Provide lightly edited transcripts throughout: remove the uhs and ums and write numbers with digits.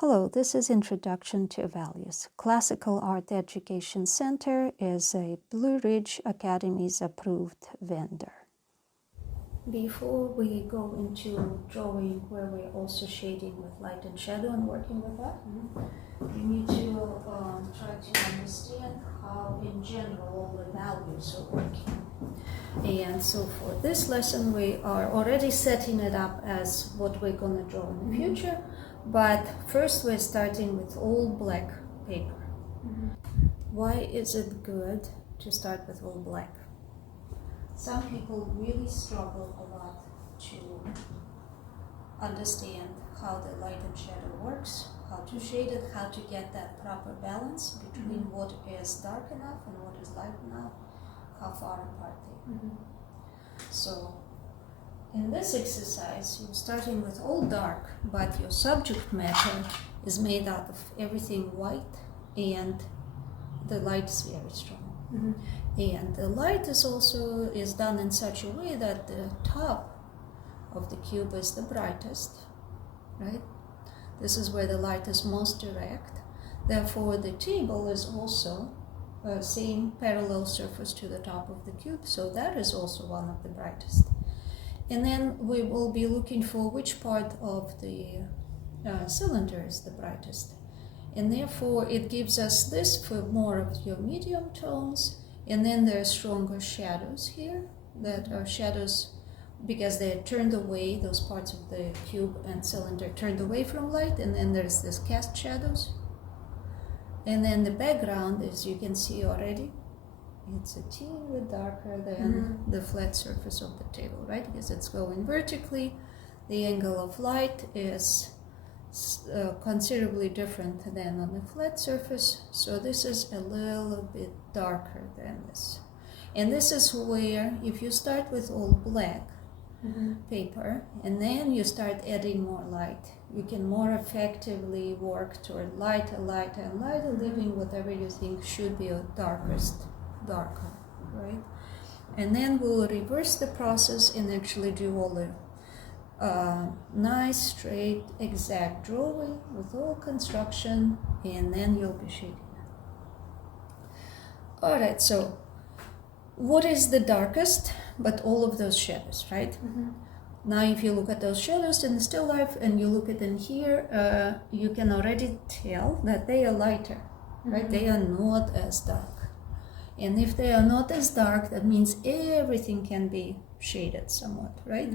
Hello, this is Introduction to Values. Classical Art Education Center is a Blue Ridge Academy's approved vendor. Before we go into drawing where we're also shading with light and shadow and working with that, we need to try to understand how in general all the values are working. And so for this lesson we are already setting it up as what we're going to draw in the future, but first we're starting with all black paper. Why is it good to start with all black? Some people really struggle a lot to understand how the light and shadow works, how to shade it, how to get that proper balance between what is dark enough and what is light enough, how far apart they are. So in this exercise, you're starting with all dark, but your subject matter is made out of everything white, and the light is very strong. And the light is done in such a way that the top of the cube is the brightest, right? This is where the light is most direct. Therefore, the table is also same parallel surface to the top of the cube, so that is also one of the brightest. And then we will be looking for which part of the cylinder is the brightest. And therefore, it gives us this for more of your medium tones. And then there are stronger shadows here that are shadows because they're turned away, those parts of the cube and cylinder turned away from light, and then there's this cast shadows. And then the background, as you can see already, it's a teeny bit darker than the flat surface of the table, right? Because it's going vertically. The angle of light is considerably different than on the flat surface, so this is a little bit darker than this. And this is where, if you start with all black paper and then you start adding more light, you can more effectively work toward lighter, leaving whatever you think should be a darker, right? And then we'll reverse the process and actually do all the nice, straight, exact drawing with all construction, and then you'll be shading it. Alright, so what is the darkest? But all of those shadows, right? Now if you look at those shadows in the still life and you look at them here, you can already tell that they are lighter, right? They are not as dark. And if they are not as dark, that means everything can be shaded somewhat, right?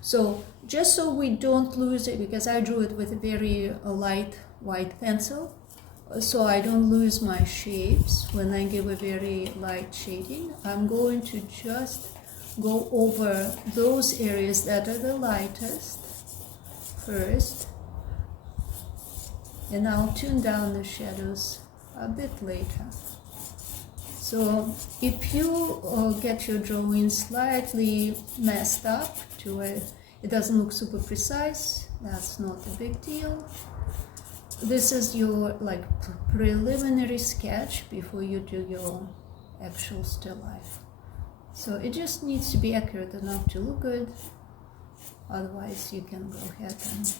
So just so we don't lose it, because I drew it with a very light white pencil, so I don't lose my shapes when I give a very light shading, I'm going to just go over those areas that are the lightest first, and I'll tune down the shadows a bit later. So if you get your drawing slightly messed up to where it doesn't look super precise, that's not a big deal. This is your preliminary sketch before you do your actual still life. So it just needs to be accurate enough to look good, otherwise you can go ahead and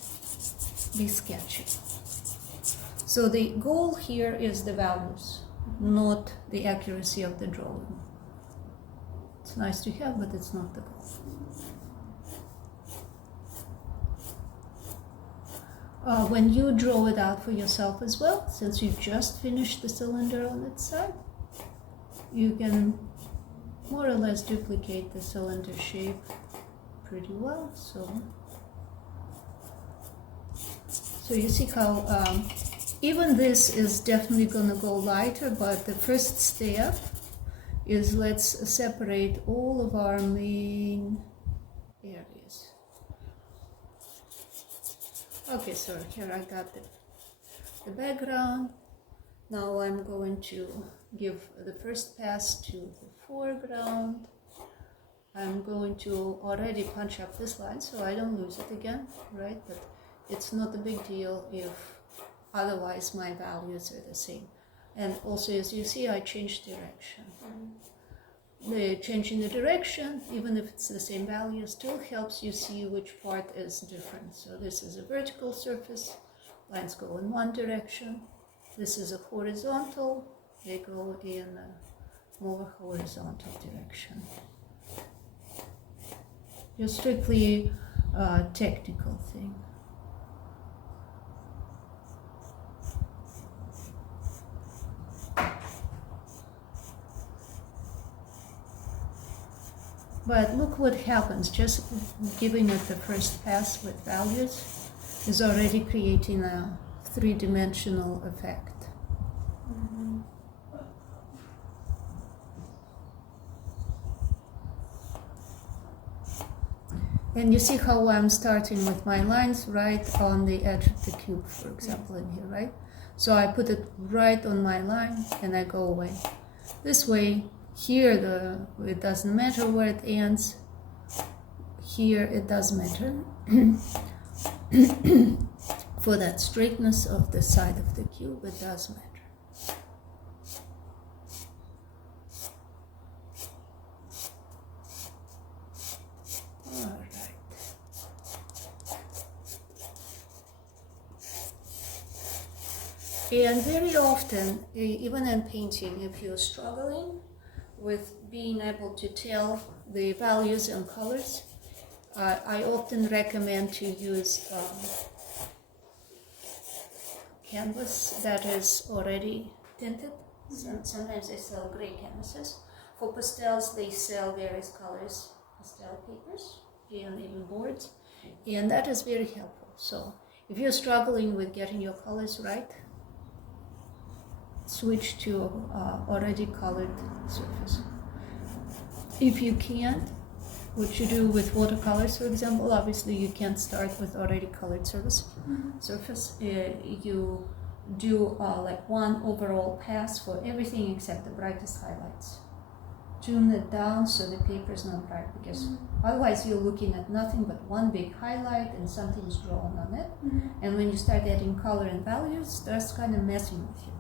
be sketchy. So the goal here is the values, not the accuracy of the drawing. It's nice to have, but it's not the goal. When you draw it out for yourself as well, since you just finished the cylinder on its side, you can more or less duplicate the cylinder shape pretty well. So you see how even this is definitely going to go lighter, but the first step is let's separate all of our main areas. Okay, so here I got the background. Now I'm going to give the first pass to the foreground. I'm going to already punch up this line so I don't lose it again, right? But it's not a big deal if otherwise my values are the same. And also, as you see, I changed direction. The change in the direction, even if it's the same value, still helps you see which part is different. So this is a vertical surface, lines go in one direction. This is a horizontal, they go in a more horizontal direction. Just strictly a technical thing. But look what happens, just giving it the first pass with values is already creating a three-dimensional effect. Mm-hmm. And you see how I'm starting with my lines right on the edge of the cube, for example, in here, right? So I put it right on my line and I go away. This way, here it doesn't matter where it ends. Here it does matter for that straightness of the side of the cube. It does matter. All right. And very often, even in painting, if you're struggling with being able to tell the values and colors, I often recommend to use canvas that is already tinted. Sometimes they sell gray canvases. For pastels, they sell various colors, pastel papers, and even boards, and that is very helpful. So if you're struggling with getting your colors right, switch to already colored surface. If you can't, what you do with watercolors, for example, obviously you can't start with already colored surface. You do like one overall pass for everything except the brightest highlights. Tune it down so the paper is not bright, because otherwise you're looking at nothing but one big highlight and something's drawn on it. And when you start adding color and values, that's kind of messing with you.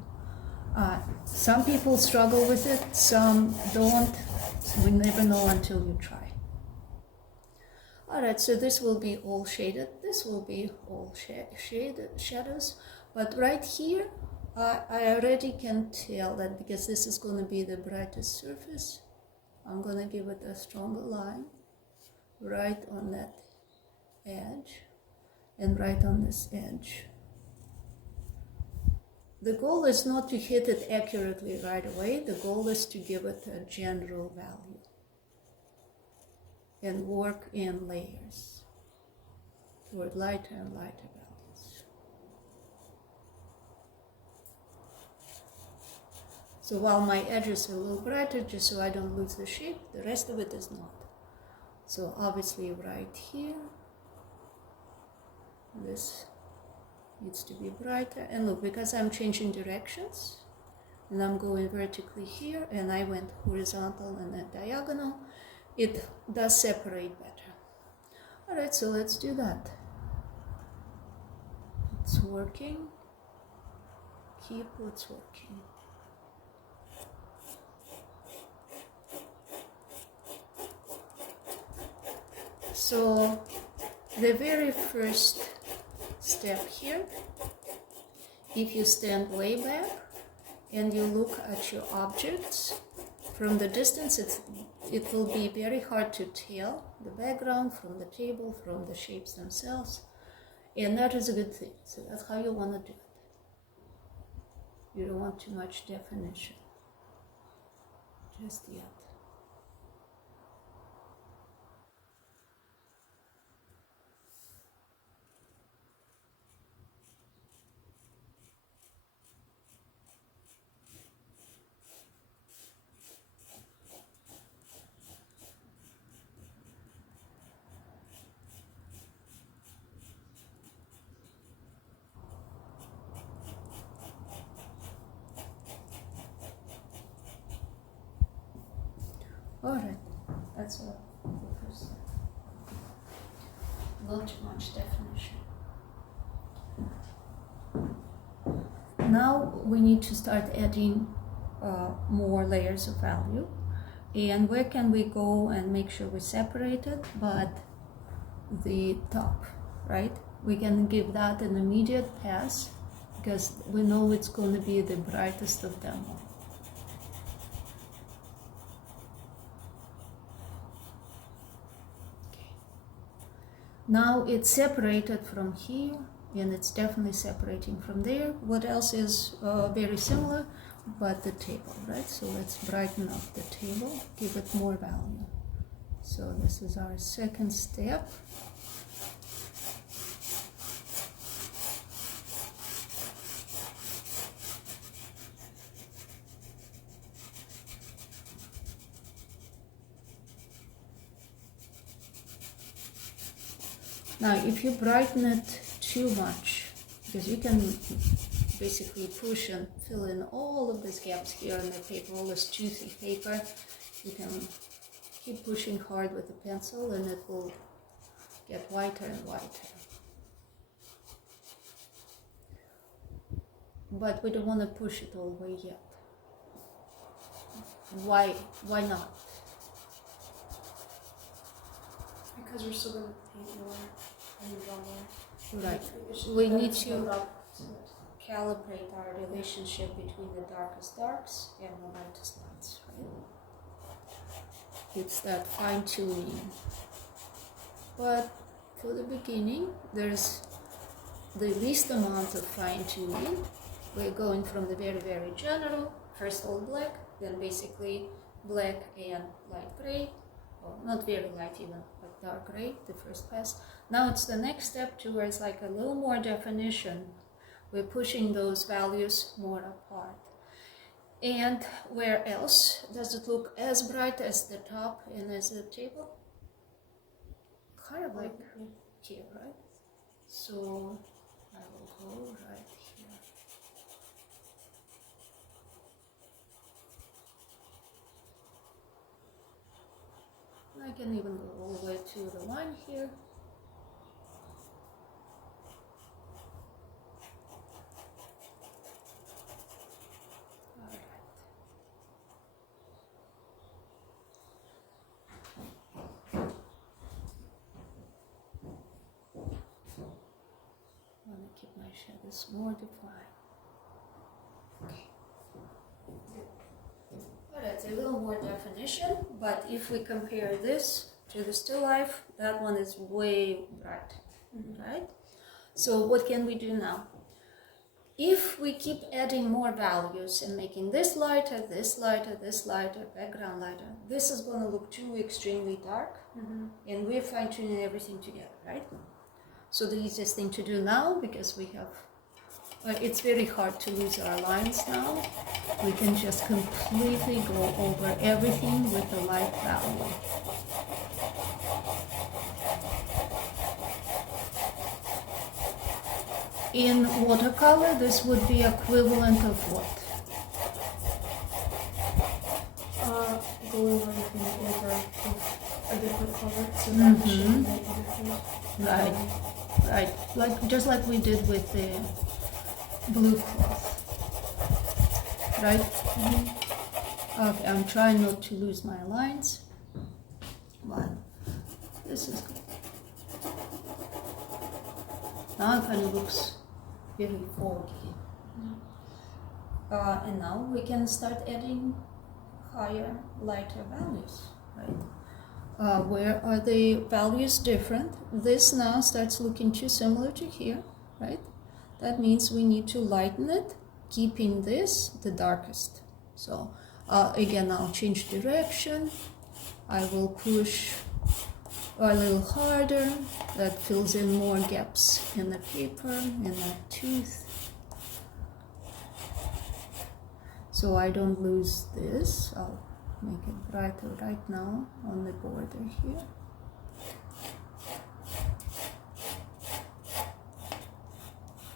Some people struggle with it, some don't. So we never know until you try. Alright, so this will be all shaded. This will be all shaded shadows. But right here, I already can tell that because this is going to be the brightest surface, I'm going to give it a stronger line right on that edge and right on this edge. The goal is not to hit it accurately right away. The goal is to give it a general value and work in layers toward lighter and lighter values. So while my edge is a little brighter, just so I don't lose the shape, the rest of it is not. So obviously right here, this needs to be brighter. And look, because I'm changing directions and I'm going vertically here and I went horizontal and then diagonal, it does separate better. All right, so let's do that. It's working. Keep what's working. So the very first step here, if you stand way back and you look at your objects from the distance, it will be very hard to tell the background from the table, from the shapes themselves, and that is a good thing. So that's how you want to do it. You don't want too much definition just yet. Alright, that's all the first step. Not too much definition. Now we need to start adding more layers of value. And where can we go and make sure we separate it? But the top, right? we can give that an immediate pass because we know it's going to be the brightest of them all. Okay. Now it's separated from here, and it's definitely separating from there. What else is very similar? But the table, right? So let's brighten up the table, give it more value. So this is our second step. Now, if you brighten it too much, because you can basically push and fill in all of these gaps here in the paper, all this juicy paper, you can keep pushing hard with the pencil and it will get whiter and whiter. But we don't want to push it all the way yet. Why not? Because we're still going to paint more and draw more. Right. We need to build up. Calibrate our relationship between the darkest darks and the lightest lights, right? It's that fine-tuning. But for the beginning, there's the least amount of fine-tuning. We're going from the very, very general, first all black, then basically black and light gray, or not very light even, but dark gray, the first pass. Now it's the next step towards like a little more definition. We're pushing those values more apart. And where else does it look as bright as the top and as the table? Kind of like here, right? So I will go right here. I can even go all the way to the line here. Shadows more defined. Okay. Alright, a little more definition, but if we compare this to the still life, that one is way bright, right? So what can we do now? If we keep adding more values and making this lighter, this lighter, this lighter, background lighter, this is going to look too extremely dark, and we're fine-tuning everything together, right? So the easiest thing to do now, because we have, it's very hard to lose our lines now, we can just completely go over everything with the light value. In watercolor, this would be equivalent of what? Going over a different color, so that the shade might be different. Right. Right, just like we did with the blue cloth, right? Okay, I'm trying not to lose my lines, but this is good. Now it kind of looks very foggy. And now we can start adding higher, lighter values, right? Where are the values different? This now starts looking too similar to here, right? That means we need to lighten it, keeping this the darkest. So again, I'll change direction. I will push a little harder. That fills in more gaps in the paper, in that tooth. So I don't lose this. I'll make it brighter right now on the border here.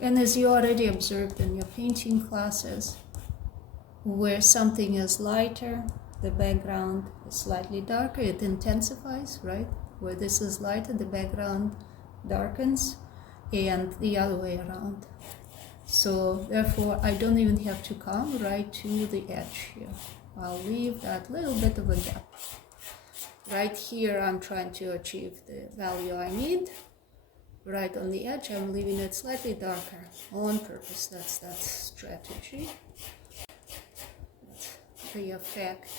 And as you already observed in your painting classes, where something is lighter, the background is slightly darker, it intensifies, right? Where this is lighter, the background darkens, and the other way around. So therefore, I don't even have to come right to the edge here. I'll leave that little bit of a gap. Right here, I'm trying to achieve the value I need. right on the edge, I'm leaving it slightly darker on purpose. That's that strategy. That's the effect.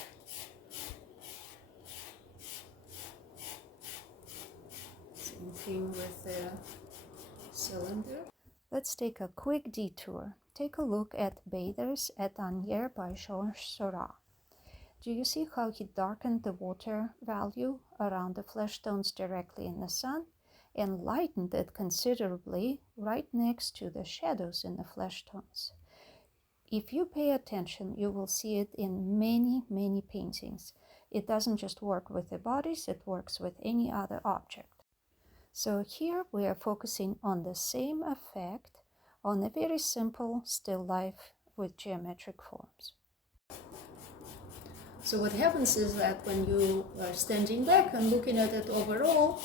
Same thing with the cylinder. Let's take a quick detour. Take a look at Bathers at Asnieres by Seurat. Do you see how he darkened the water value around the flesh tones directly in the sun and lightened it considerably right next to the shadows in the flesh tones? If you pay attention, you will see it in many, many paintings. It doesn't just work with the bodies, it works with any other object. So here we are focusing on the same effect on a very simple still life with geometric forms. So what happens is that when you are standing back and looking at it overall,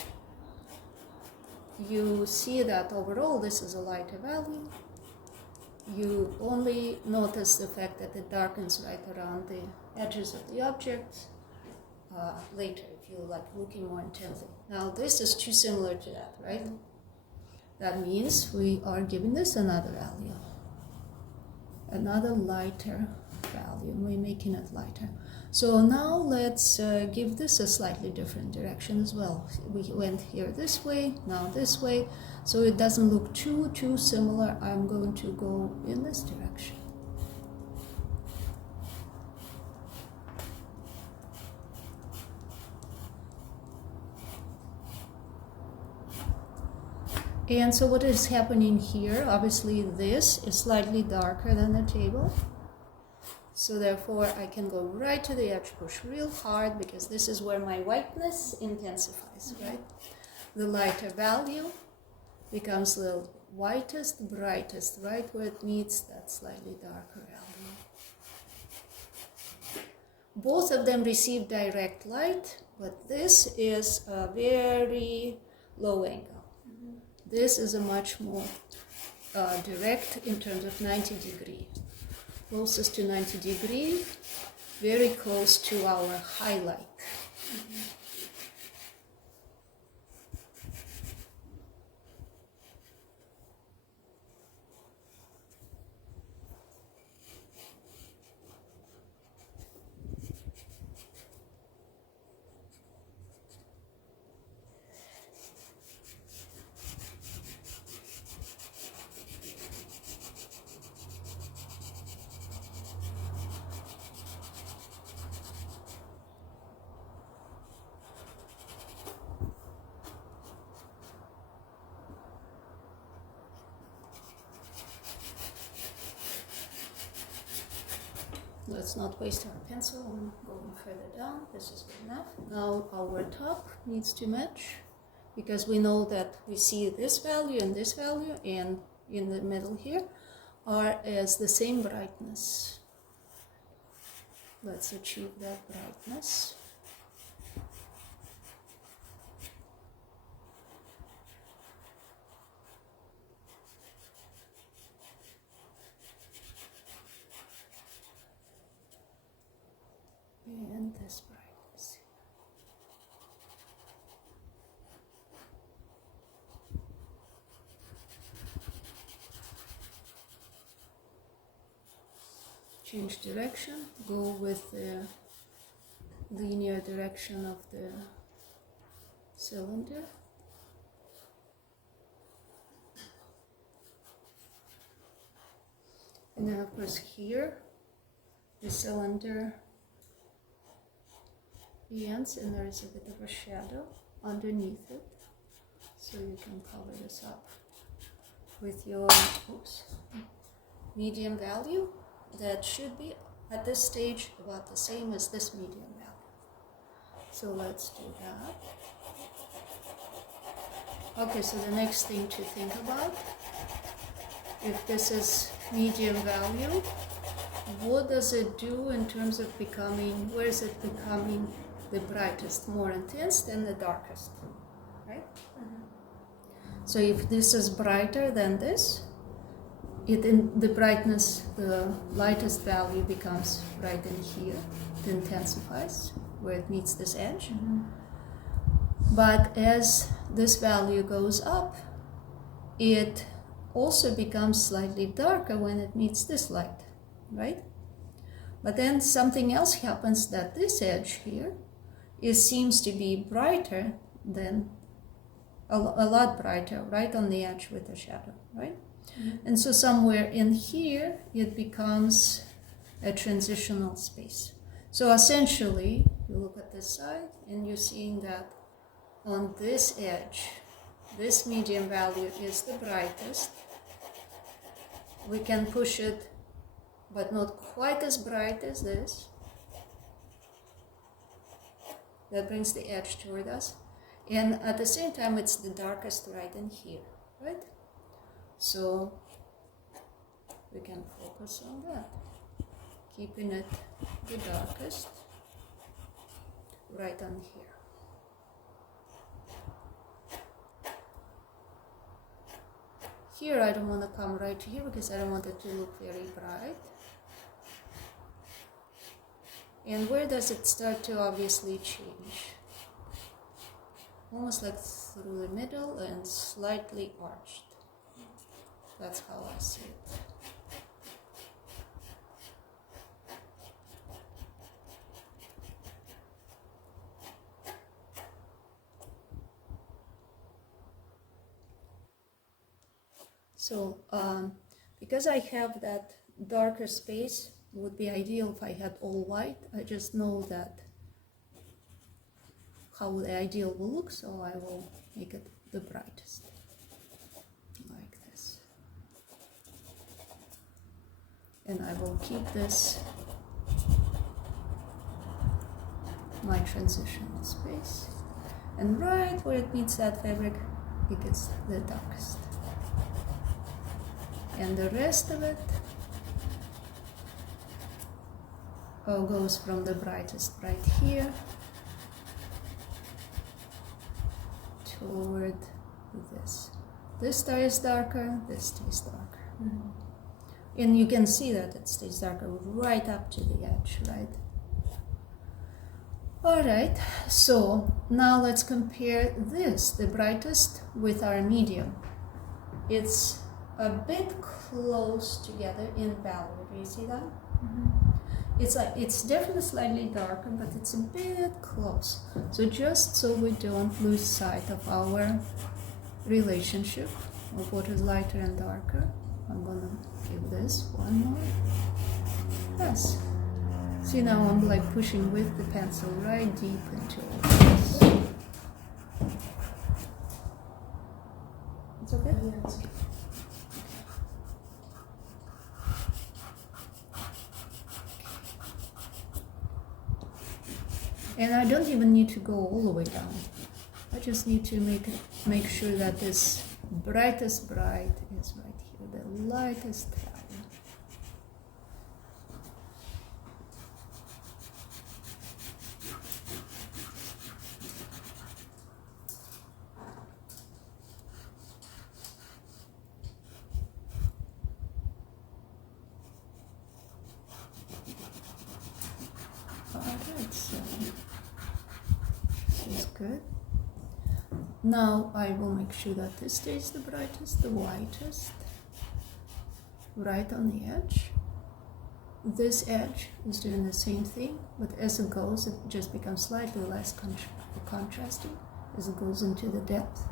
you see that overall this is a lighter value. You only notice the fact that it darkens right around the edges of the object later, if you like looking more intently. Now this is too similar to that, right? That means we are giving this another value, another lighter value. We're making it lighter. So now let's give this a slightly different direction as well. We went here this way, now this way. So it doesn't look too similar. I'm going to go in this direction. And so what is happening here, obviously this is slightly darker than the table. So therefore I can go right to the edge, push real hard, because this is where my whiteness intensifies, right? The lighter value becomes the whitest, brightest, right where it meets that slightly darker value. Both of them receive direct light, but this is a very low angle. This is a much more direct in terms of 90 degree. Closest to 90 degree, very close to our highlight. Let's not waste our pencil on going further down. This is good enough. Now our top needs to match, because we know that we see this value, and in the middle here are as the same brightness. Let's achieve that brightness. And this brightness. Change direction, go with the linear direction of the cylinder. And then of course here, the cylinder ends and there is a bit of a shadow underneath it, so you can cover this up with your medium value. That should be at this stage about the same as this medium value. So let's do that. Okay, so the next thing to think about, if this is medium value, what does it do in terms of becoming, where is it becoming the brightest, more intense than the darkest, right? So if this is brighter than this, the brightness, the lightest value becomes right in here. It intensifies where it meets this edge. But as this value goes up, it also becomes slightly darker when it meets this light, right? But then something else happens, that this edge here seems to be brighter than, a lot brighter, right on the edge with the shadow, right? Mm-hmm. And so somewhere in here, it becomes a transitional space. So essentially, you look at this side and you're seeing that on this edge, this medium value is the brightest. We can push it, but not quite as bright as this. That brings the edge toward us. And at the same time, it's the darkest right in here, right? So we can focus on that, keeping it the darkest right on here. Here I don't want to come right here because I don't want it to look very bright. And where does it start to obviously change? Almost like through the middle and slightly arched. That's how I see it. So, because I have that darker space, it would be ideal if I had all white. I just know that how the ideal will look, so I will make it the brightest, like this. And I will keep this my transitional space. And right where it meets that fabric, it gets the darkest. And the rest of it goes from the brightest right here toward this. This stays darker, this stays darker. Mm-hmm. And you can see that it stays darker right up to the edge, right? Alright, so now let's compare this, the brightest, with our medium. It's a bit close together in value. Do you see that? Mm-hmm. It's definitely slightly darker, but it's a bit close. So just so we don't lose sight of our relationship of what is lighter and darker, I'm gonna give this one more. Yes. See, now I'm like pushing with the pencil right deep into all this. It's okay? Yeah, it's okay. And I don't even need to go all the way down. I just need to make sure that this brightest bright is right here, the lightest value. Alright, so this is good. Now I will make sure that this stays the brightest, the whitest, right on the edge. This edge is doing the same thing, but as it goes, it just becomes slightly less contrasting as it goes into the depth.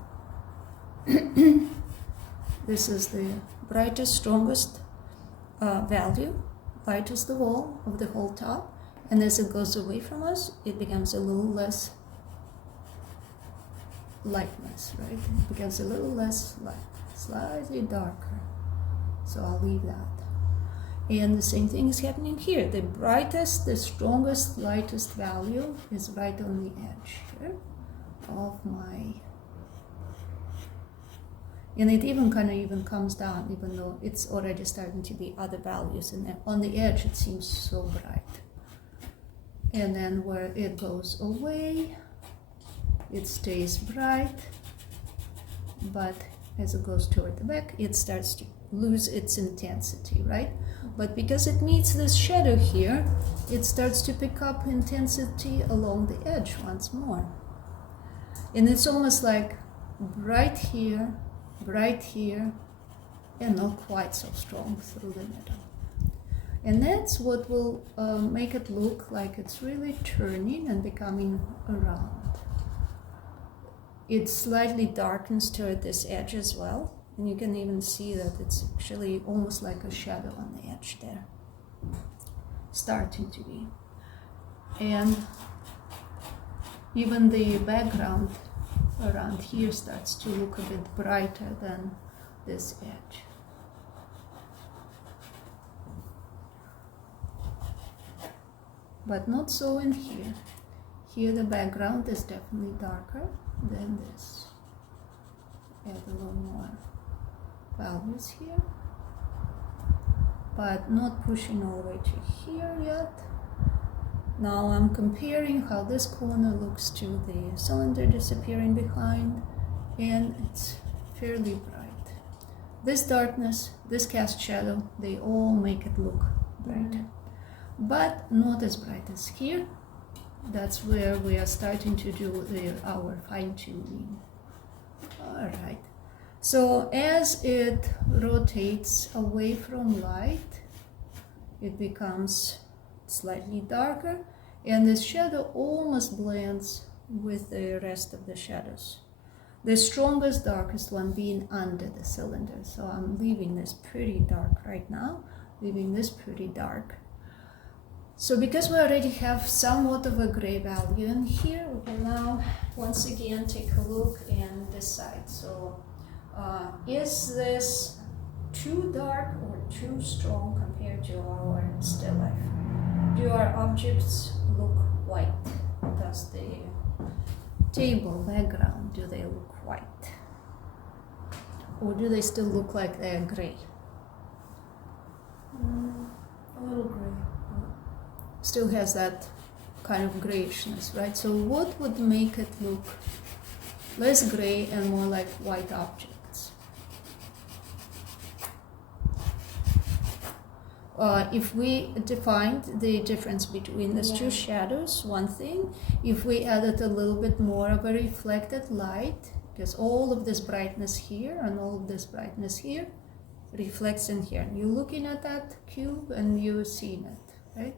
This is the brightest, strongest value, lightest of all, of the whole top. And as it goes away from us, it becomes a little less lightness, right? It becomes a little less light, slightly darker. So I'll leave that. And the same thing is happening here. The brightest, the strongest, lightest value is right on the edge here of my... And it even kind of comes down, even though it's already starting to be other values. And on the edge, it seems so bright. And then where it goes away, it stays bright, but as it goes toward the back, it starts to lose its intensity, right? But because it meets this shadow here, it starts to pick up intensity along the edge once more. And it's almost like right here, bright here, and not quite so strong through the middle. And that's what will make it look like it's really turning and becoming around. It slightly darkens toward this edge as well, and you can even see that it's actually almost like a shadow on the edge there, starting to be. And even the background around here starts to look a bit brighter than this edge. But not so in here. Here the background is definitely darker than this. Add a little more values here, but not pushing all the way to here yet. Now I'm comparing how this corner looks to the cylinder disappearing behind, and it's fairly bright. This darkness, this cast shadow, they all make it look brighter, but not as bright as here. That's where we are starting to do our fine-tuning. All right. So as it rotates away from light, it becomes slightly darker, and this shadow almost blends with the rest of the shadows. The strongest, darkest one being under the cylinder. So I'm leaving this pretty dark right now, leaving this pretty dark. So because we already have somewhat of a gray value in here, we can now once again take a look and decide. So is this too dark or too strong compared to our still life? Do our objects look white? Does the table background, do they look white? Or do they still look like they're gray? A little gray. Still has that kind of grayishness, right? So what would make it look less gray and more like white objects? If we defined the difference between these two shadows, one thing, if we added a little bit more of a reflected light, because all of this brightness here and all of this brightness here reflects in here. You're looking at that cube and you're seeing it, right?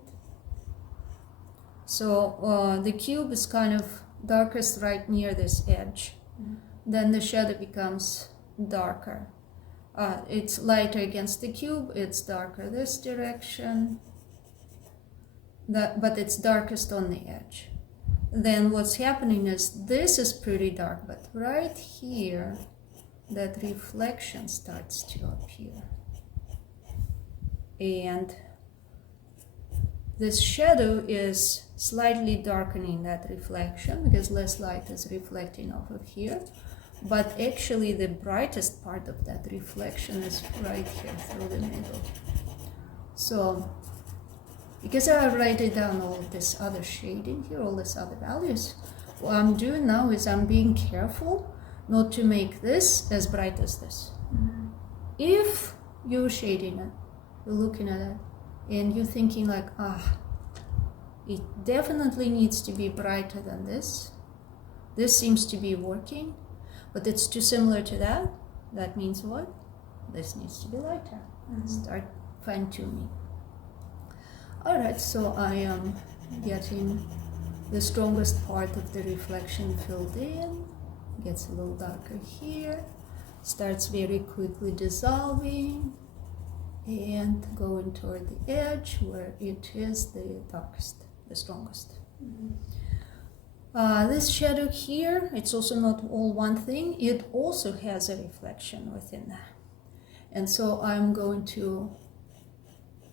So the cube is kind of darkest right near this edge. Then the shadow becomes darker. It's lighter against the cube, it's darker this direction, but it's darkest on the edge. Then what's happening is this is pretty dark, but right here, that reflection starts to appear. And this shadow is slightly darkening that reflection because less light is reflecting off of here. But actually the brightest part of that reflection is right here through the middle. So because I write down all this other shading here, all these other values, what I'm doing now is I'm being careful not to make this as bright as this. If you're shading it, you're looking at it, and you're thinking like, it definitely needs to be brighter than this. This seems to be working, but it's too similar to that. That means what? This needs to be lighter. Start fine-tuning. All right, so I am getting the strongest part of the reflection filled in. Gets a little darker here. Starts very quickly dissolving and going toward the edge where it is the darkest, the strongest. This shadow here, it's also not all one thing. It also has a reflection within that. And so I'm going to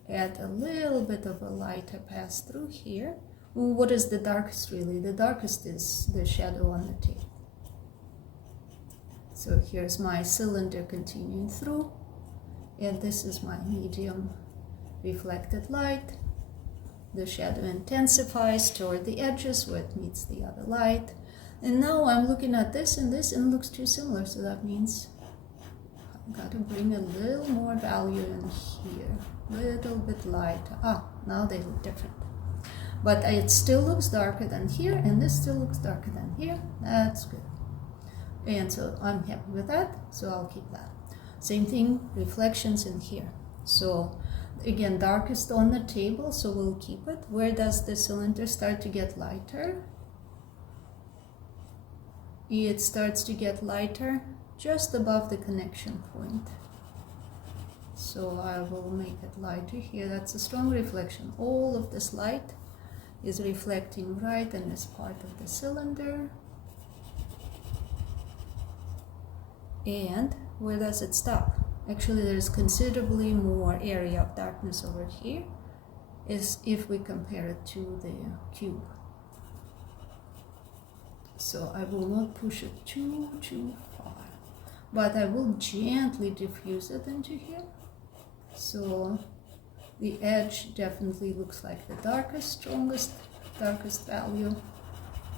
add a little bit of a lighter pass through here. What is the darkest really? The darkest is the shadow on the tape. So here's my cylinder continuing through, and this is my medium reflected light. The shadow intensifies toward the edges where it meets the other light. And now I'm looking at this and it looks too similar, so that means I've got to bring a little more value in here, a little bit lighter. Now they look different. But it still looks darker than here, and this still looks darker than here. That's good. And so I'm happy with that, so I'll keep that. Same thing, reflections in here. So again, darkest on the table, so we'll keep it. Where does the cylinder start to get lighter? It starts to get lighter just above the connection point. So I will make it lighter here. That's a strong reflection. All of this light is reflecting right in this part of the cylinder. And where does it stop? Actually, there's considerably more area of darkness over here, is if we compare it to the cube. So I will not push it too far, but I will gently diffuse it into here. So the edge definitely looks like the darkest value,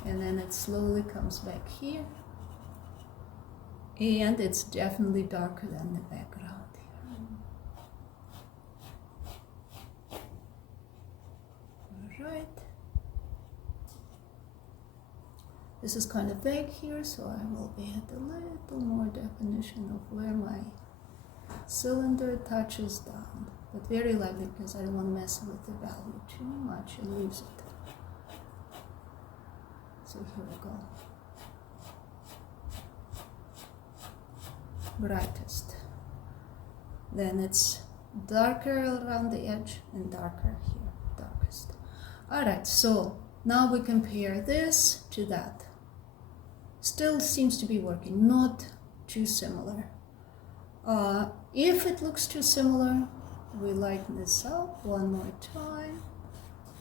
and then it slowly comes back here, and it's definitely darker than the background here. Alright. This is kind of vague here, so I will add a little more definition of where my cylinder touches down, but very lightly because I don't want to mess with the value too much and lose it. So here we go. Brightest. Then it's darker around the edge and darker here, darkest. Alright, so now we compare this to that. Still seems to be working, not too similar. If it looks too similar, we lighten this up one more time,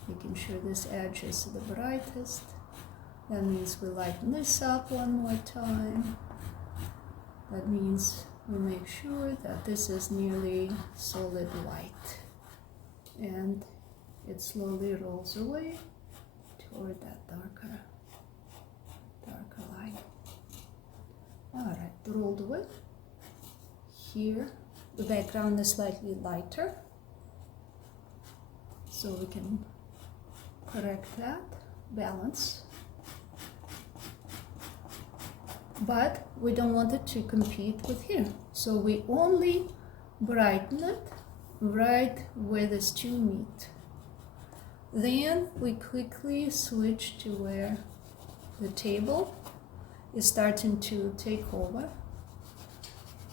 making sure this edge is the brightest. That means we lighten this up one more time. That means we make sure that this is nearly solid white. And it slowly rolls away toward that darker line. Alright, rolled away. Here, the background is slightly lighter, so we can correct that, balance. But we don't want it to compete with here, so we only brighten it right where these two meet. Then we quickly switch to where the table is starting to take over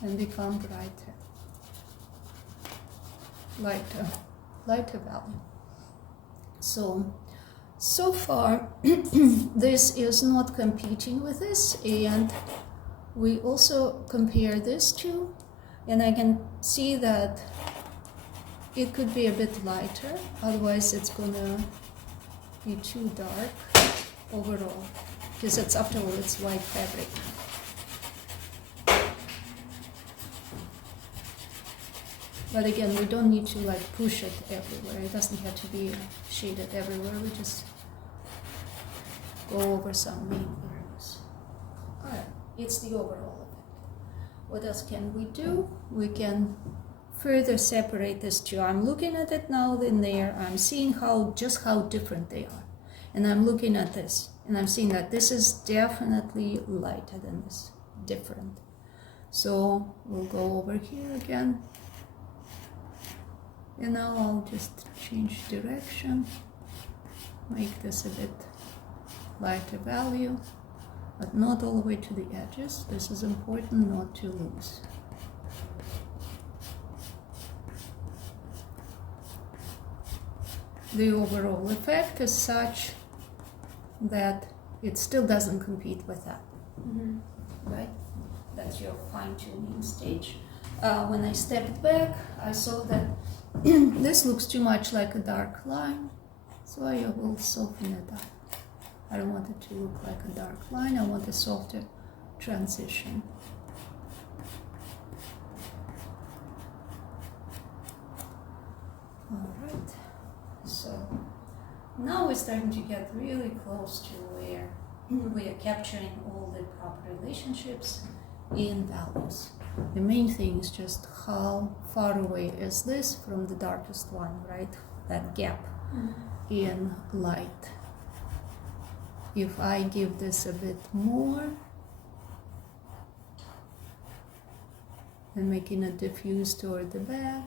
and become brighter, lighter value. So far this is not competing with this, and we also compare this two, and I can see that it could be a bit lighter, otherwise it's gonna be too dark overall, because it's, after all, it's white fabric. But again, we don't need to like push it everywhere. It doesn't have to be shaded everywhere. We just go over some main areas. Alright, it's the overall effect. What else can we do? We can further separate these two. I'm looking at it now in there. I'm seeing just how different they are. And I'm looking at this, and I'm seeing that this is definitely lighter than this, different. So we'll go over here again. And now I'll just change direction, make this a bit lighter value, but not all the way to the edges. This is important not to lose. The overall effect is such that it still doesn't compete with that. Right? That's your fine-tuning stage. When I stepped back, I saw that this looks too much like a dark line, so I will soften it up. I don't want it to look like a dark line, I want a softer transition. Alright, so now we're starting to get really close to where we are capturing all the proper relationships in values. The main thing is just how far away is this from the darkest one, right? That gap in light. If I give this a bit more, and making it diffuse toward the back.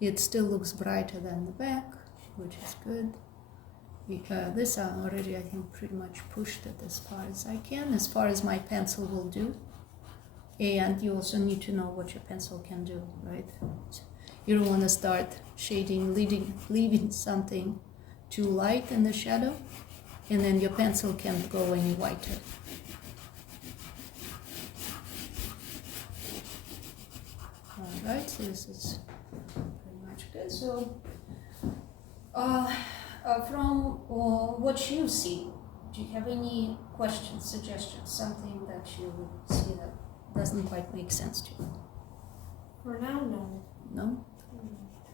It still looks brighter than the back, which is good. This already I think pretty much pushed it as far as I can, as far as my pencil will do. And you also need to know what your pencil can do, right? You don't want to start shading, leaving something too light in the shadow, and then your pencil can't go any whiter. Alright, so this is pretty much good. So, from what you see, do you have any questions, suggestions, something that you would see that doesn't quite make sense to you? For now, no. No?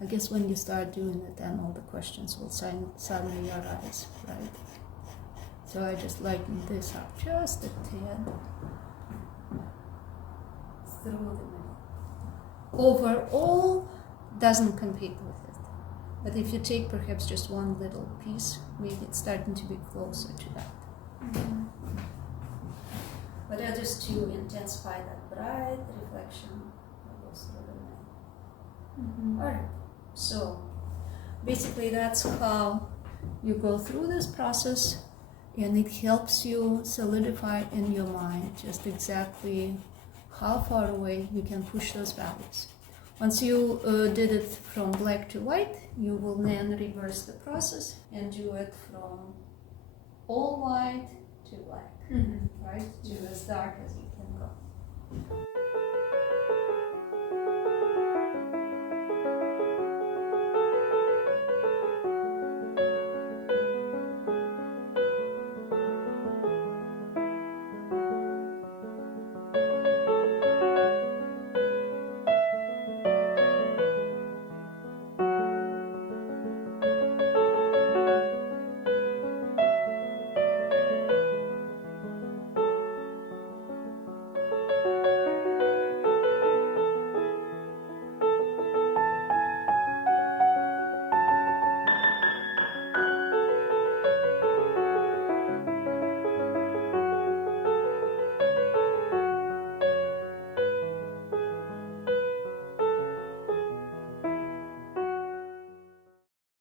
I guess when you start doing it, then all the questions will suddenly arise, right? So I just lighten this up just a tad. Through the middle. Overall, doesn't compete with it. But if you take perhaps just one little piece, maybe it's starting to be closer to that. Mm-hmm. But that is to intensify that bright reflection that goes through the middle. Mm-hmm. Alright, so basically that's how you go through this process, and it helps you solidify in your mind just exactly how far away you can push those values. Once you did it from black to white, you will then reverse the process and do it from all white to black, Mm-hmm. right? To as dark as you can go.